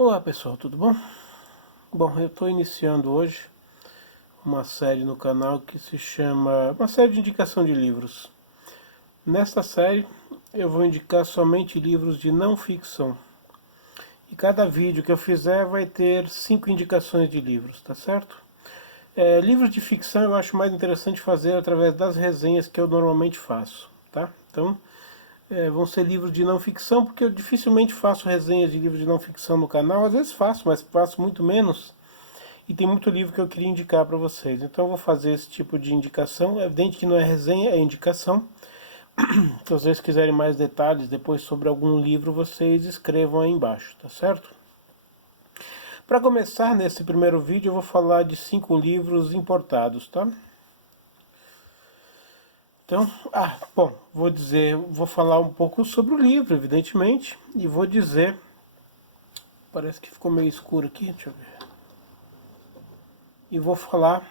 Olá pessoal, tudo bom? Bom, eu estou iniciando hoje uma série no canal que se chama uma série de indicação de livros. Nesta série eu vou indicar somente livros de não ficção. E cada vídeo que eu fizer vai ter 5 indicações de livros, tá certo? Livros de ficção eu acho mais interessante fazer através das resenhas que eu normalmente faço, tá? Então, vão ser livros de não ficção, porque eu dificilmente faço resenhas de livros de não ficção no canal. Às vezes faço, mas faço muito menos. E tem muito livro que eu queria indicar para vocês. Então eu vou fazer esse tipo de indicação. É evidente que não é resenha, é indicação. Se vocês quiserem mais detalhes depois sobre algum livro, vocês escrevam aí embaixo, tá certo? Para começar, nesse primeiro vídeo eu vou falar de 5 livros importados, tá? Então, vou falar um pouco sobre o livro, evidentemente, e vou dizer, parece que ficou meio escuro aqui, deixa eu ver. E vou falar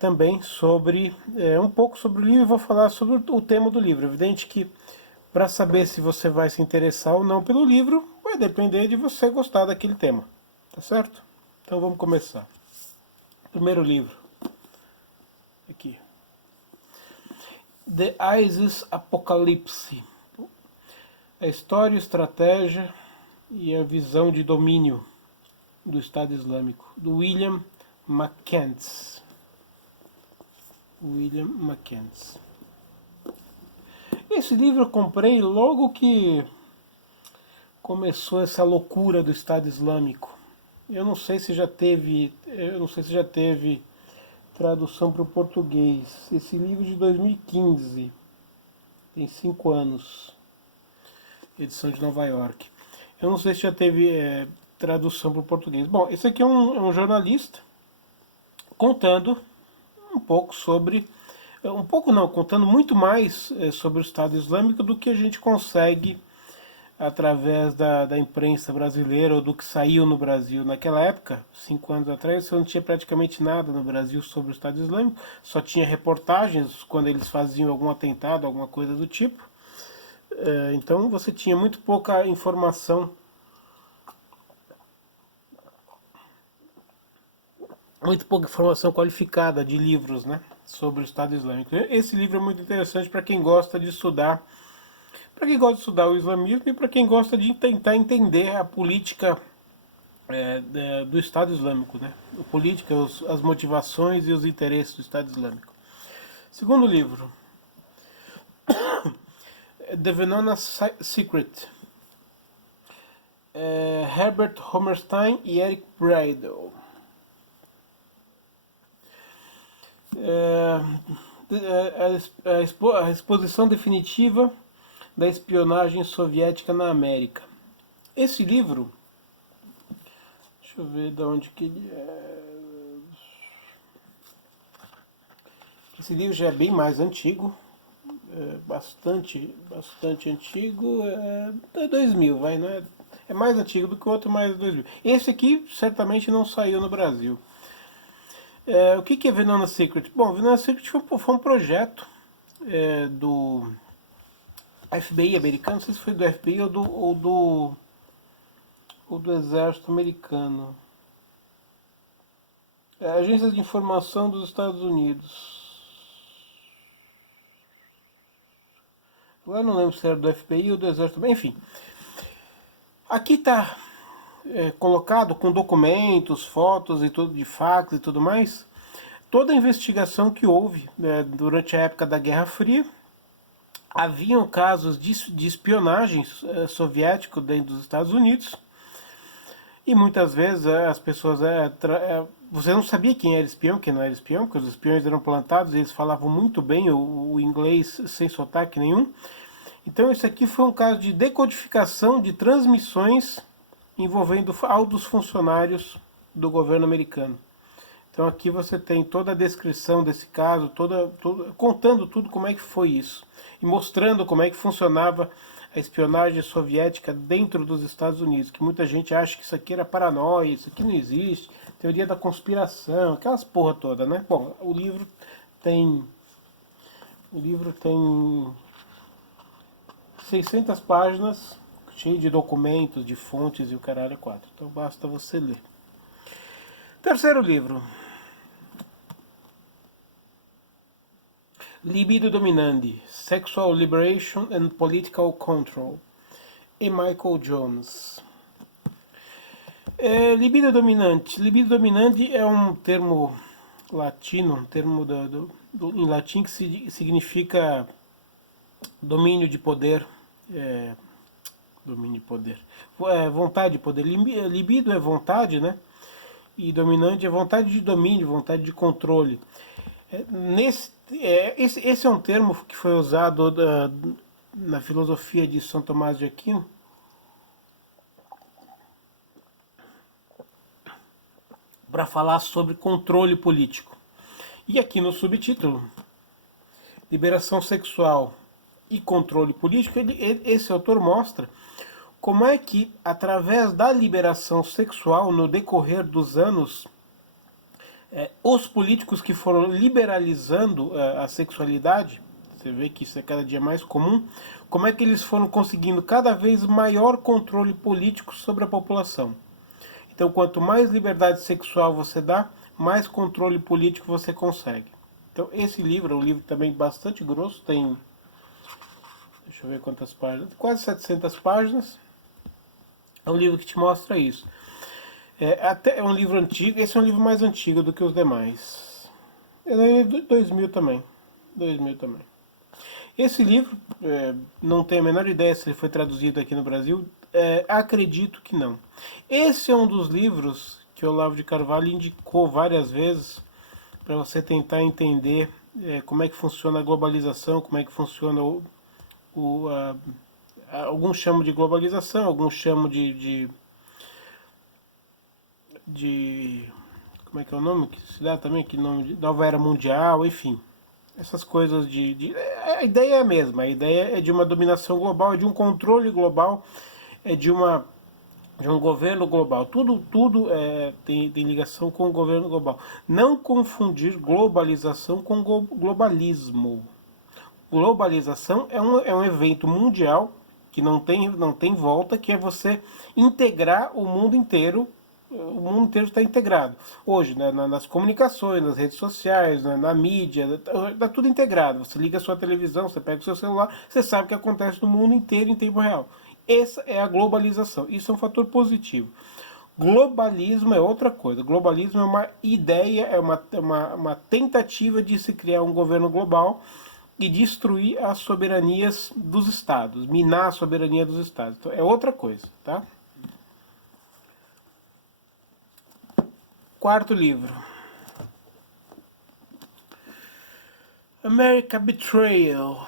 também sobre um pouco sobre o livro e vou falar sobre o tema do livro. Evidente que para saber se você vai se interessar ou não pelo livro, vai depender de você gostar daquele tema, tá certo? Então vamos começar. Primeiro livro, aqui. The ISIS Apocalypse. A história, estratégia e a visão de domínio do Estado Islâmico, do William Mackenzie. Esse livro eu comprei logo que começou essa loucura do Estado Islâmico. Eu não sei se já teve tradução para o português. Esse livro de 2015, tem 5 anos, edição de Nova York. Eu não sei se já teve tradução para o português. Bom, esse aqui é um jornalista contando um pouco sobre, contando muito mais sobre o Estado Islâmico do que a gente consegue através da imprensa brasileira ou do que saiu no Brasil. Naquela época, 5 anos atrás, você não tinha praticamente nada no Brasil sobre o Estado Islâmico, só tinha reportagens quando eles faziam algum atentado, alguma coisa do tipo. Então você tinha muito pouca informação, qualificada de livros, né, sobre o Estado Islâmico. Esse livro é muito interessante para quem gosta de estudar, o islamismo e para quem gosta de tentar entender a política do Estado Islâmico, né? A política, as motivações e os interesses do Estado Islâmico. Segundo livro, The Venona Secret, Herbert Hammerstein e Eric Bradel. A exposição definitiva da espionagem soviética na América. Esse livro, deixa eu ver de onde que ele é. Esse livro já é bem mais antigo, bastante antigo, é 2000, vai, né? É mais antigo do que o outro, mas 2000. Esse aqui certamente não saiu no Brasil. O que é Venona Secret? Bom, Venona Secret foi um projeto do FBI americano, não sei se foi do FBI ou do Exército americano. Agência de Informação dos Estados Unidos. Agora não lembro se era do FBI ou do Exército, enfim. Aqui está colocado com documentos, fotos e tudo de fax e tudo mais, toda a investigação que houve durante a época da Guerra Fria. Haviam casos de espionagem soviético dentro dos Estados Unidos e muitas vezes as pessoas você não sabia quem era espião, quem não era espião, porque os espiões eram plantados e eles falavam muito bem o inglês sem sotaque nenhum. Então isso aqui foi um caso de decodificação de transmissões envolvendo altos funcionários do governo americano. Então aqui você tem toda a descrição desse caso, contando tudo como é que foi isso. E mostrando como é que funcionava a espionagem soviética dentro dos Estados Unidos. Que muita gente acha que isso aqui era paranoia, isso aqui não existe, teoria da conspiração, aquelas porra toda, né? Bom, o livro tem 600 páginas, cheio de documentos, de fontes e o caralho é quatro. Então basta você ler. Terceiro livro. Libido Dominandi, Sexual Liberation and Political Control, e Michael Jones. Libido dominante. Libido dominante é um termo latino, um termo em latim que significa domínio de poder. Domínio de poder. Vontade de poder. Libido é vontade, né? E dominante é vontade de domínio, vontade de controle. Esse é um termo que foi usado na filosofia de São Tomás de Aquino, para falar sobre controle político. E aqui no subtítulo, Liberação Sexual e Controle Político, esse autor mostra como é que, através da liberação sexual, no decorrer dos anos, os políticos que foram liberalizando a sexualidade, você vê que isso é cada dia mais comum, como é que eles foram conseguindo cada vez maior controle político sobre a população. Então, quanto mais liberdade sexual você dá, mais controle político você consegue. Então, esse livro é um livro também bastante grosso, tem, deixa eu ver quantas páginas, quase 700 páginas. É um livro que te mostra isso. É um livro antigo, esse é um livro mais antigo do que os demais. É de 2000 também. 2000 também. Esse livro, não tenho a menor ideia se ele foi traduzido aqui no Brasil, acredito que não. Esse é um dos livros que o Olavo de Carvalho indicou várias vezes para você tentar entender como é que funciona a globalização, como é que funciona alguns chamam de globalização, alguns chamam de como é que é o nome que se dá também, que nome de nova era mundial, enfim. Essas coisas a ideia é a mesma, a ideia é de uma dominação global, é de um controle global, é de um governo global. Tudo tem ligação com o governo global. Não confundir globalização com globalismo. Globalização é um evento mundial que não tem volta, que é você integrar o mundo inteiro. O mundo inteiro está integrado. Hoje, né, nas comunicações, nas redes sociais, na mídia, está tudo integrado. Você liga a sua televisão, você pega o seu celular, você sabe o que acontece no mundo inteiro em tempo real. Essa é a globalização. Isso é um fator positivo. Globalismo é outra coisa. Globalismo é uma ideia, é uma tentativa de se criar um governo global e destruir as soberanias dos estados, minar a soberania dos estados. Então, é outra coisa, tá? Quarto livro. America Betrayal,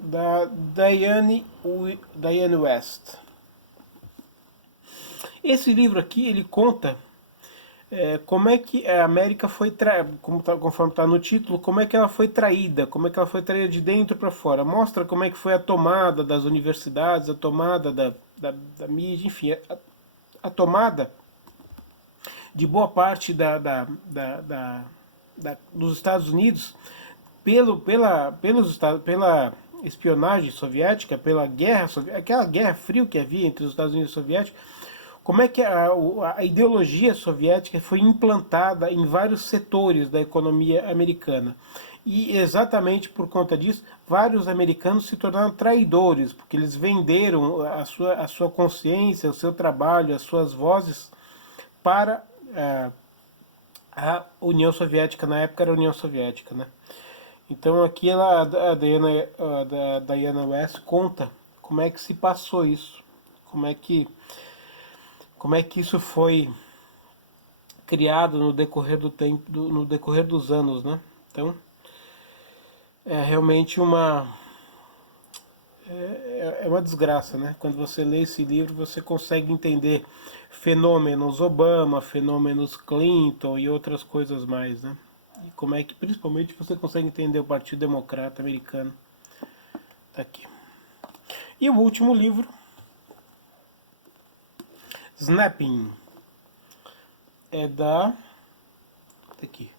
da Diane West. Esse livro aqui, ele conta como é que a América foi conforme está no título, como é que ela foi traída, como é que ela foi traída de dentro para fora. Mostra como é que foi a tomada das universidades, a tomada da mídia, enfim, a tomada de boa parte dos Estados Unidos pela espionagem soviética, pela guerra soviética, aquela guerra fria que havia entre os Estados Unidos e soviéticos, como é que a ideologia soviética foi implantada em vários setores da economia americana. E exatamente por conta disso, vários americanos se tornaram traidores, porque eles venderam a sua consciência, o seu trabalho, as suas vozes para a União Soviética. Na época era a União Soviética, né? Então aqui a Diana West conta como é que se passou isso, como é que isso foi criado no decorrer do tempo, no decorrer dos anos, né? Então é realmente uma desgraça, né? Quando você lê esse livro, você consegue entender fenômenos Obama, fenômenos Clinton e outras coisas mais, né? E como é que, principalmente, você consegue entender o Partido Democrata americano. Tá aqui. E o último livro, Snapping, é da aqui,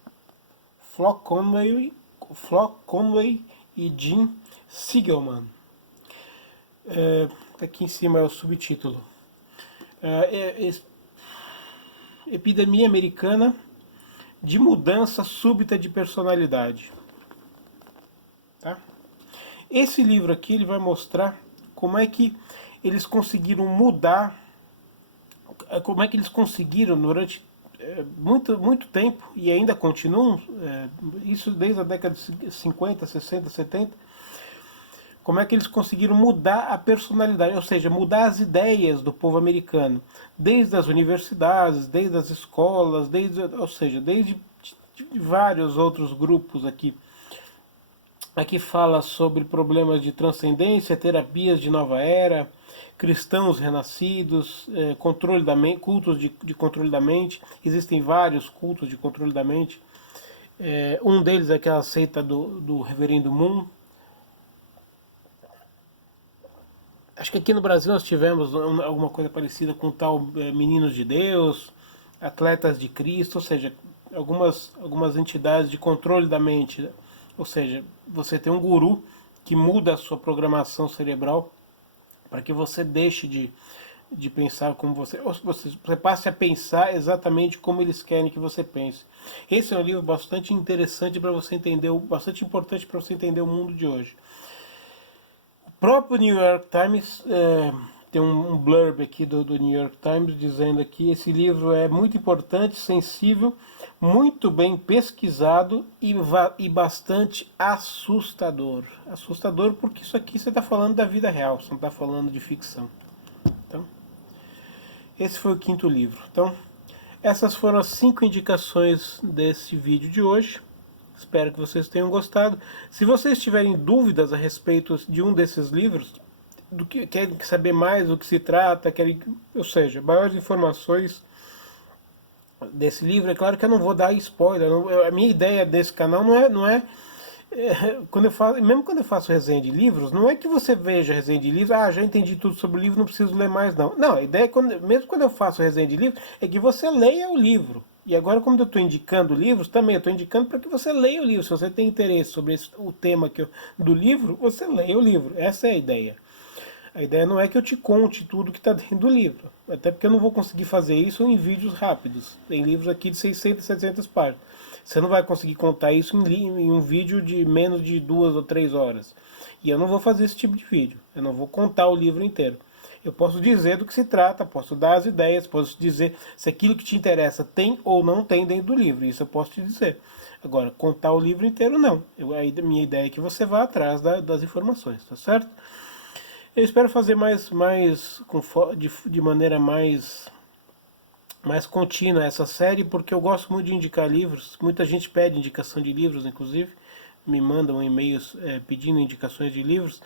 Flock Conway e Jim Siegelman. aqui em cima é o subtítulo. Epidemia Americana de Mudança Súbita de Personalidade. Tá? Esse livro aqui ele vai mostrar como é que eles conseguiram mudar, como é que eles conseguiram durante muito tempo, e ainda continuam, isso desde a década de 50, 60, 70, como é que eles conseguiram mudar a personalidade, ou seja, mudar as ideias do povo americano, desde as universidades, desde as escolas, ou seja, desde vários outros grupos aqui. Aqui fala sobre problemas de transcendência, terapias de nova era, cristãos renascidos, controle da mente, cultos de controle da mente. Existem vários cultos de controle da mente. Um deles é aquela seita do Reverendo Moon. Acho que aqui no Brasil nós tivemos alguma coisa parecida com o tal Meninos de Deus, Atletas de Cristo, ou seja, algumas entidades de controle da mente. Ou seja, você tem um guru que muda a sua programação cerebral para que você deixe de pensar como você passe a pensar exatamente como eles querem que você pense. Esse é um livro bastante interessante para você entender, bastante importante para você entender o mundo de hoje. O próprio New York Times tem um blurb aqui do New York Times dizendo que esse livro é muito importante, sensível, muito bem pesquisado e bastante assustador. Assustador porque isso aqui você está falando da vida real, você não está falando de ficção. Então, esse foi o 5º livro. Então, essas foram as 5 indicações desse vídeo de hoje. Espero que vocês tenham gostado. Se vocês tiverem dúvidas a respeito de um desses livros, querem saber mais do que se trata, ou seja, maiores informações desse livro, é claro que eu não vou dar spoiler. A minha ideia desse canal não é mesmo quando eu faço resenha de livros, não é que você veja a resenha de livros, já entendi tudo sobre o livro, não preciso ler mais não. Não, a ideia é, mesmo quando eu faço resenha de livro, é que você leia o livro. E agora, como eu estou indicando livros, também eu estou indicando para que você leia o livro. Se você tem interesse sobre o tema do livro, você leia o livro. Essa é a ideia. A ideia não é que eu te conte tudo que está dentro do livro. Até porque eu não vou conseguir fazer isso em vídeos rápidos. Tem livros aqui de 600, 700 páginas. Você não vai conseguir contar isso em um vídeo de menos de 2 ou 3 horas. E eu não vou fazer esse tipo de vídeo. Eu não vou contar o livro inteiro. Eu posso dizer do que se trata, posso dar as ideias, posso dizer se aquilo que te interessa tem ou não tem dentro do livro. Isso eu posso te dizer. Agora, contar o livro inteiro, não. A minha ideia é que você vá atrás das informações, tá certo? Eu espero fazer de maneira mais contínua essa série, porque eu gosto muito de indicar livros. Muita gente pede indicação de livros, inclusive. Me mandam e-mails pedindo indicações de livros.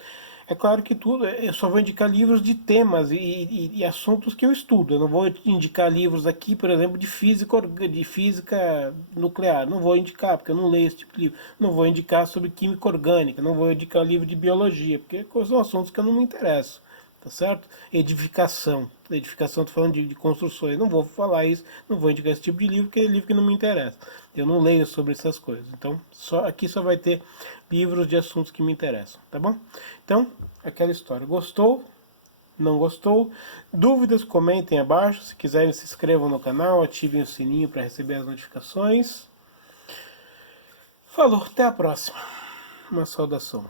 É claro que eu só vou indicar livros de temas e assuntos que eu estudo. Eu não vou indicar livros aqui, por exemplo, de física nuclear. Não vou indicar, porque eu não leio esse tipo de livro. Não vou indicar sobre química orgânica. Não vou indicar livro de biologia, porque são assuntos que eu não me interesso. Tá certo? Edificação, estou falando de construções. Não vou falar isso, não vou indicar esse tipo de livro, porque é livro que não me interessa. Eu não leio sobre essas coisas. Então, aqui só vai ter livros de assuntos que me interessam, tá bom? Então, aquela história. Gostou? Não gostou? Dúvidas? Comentem abaixo. Se quiserem, se inscrevam no canal, ativem o sininho para receber as notificações. Falou, até a próxima. Uma saudação.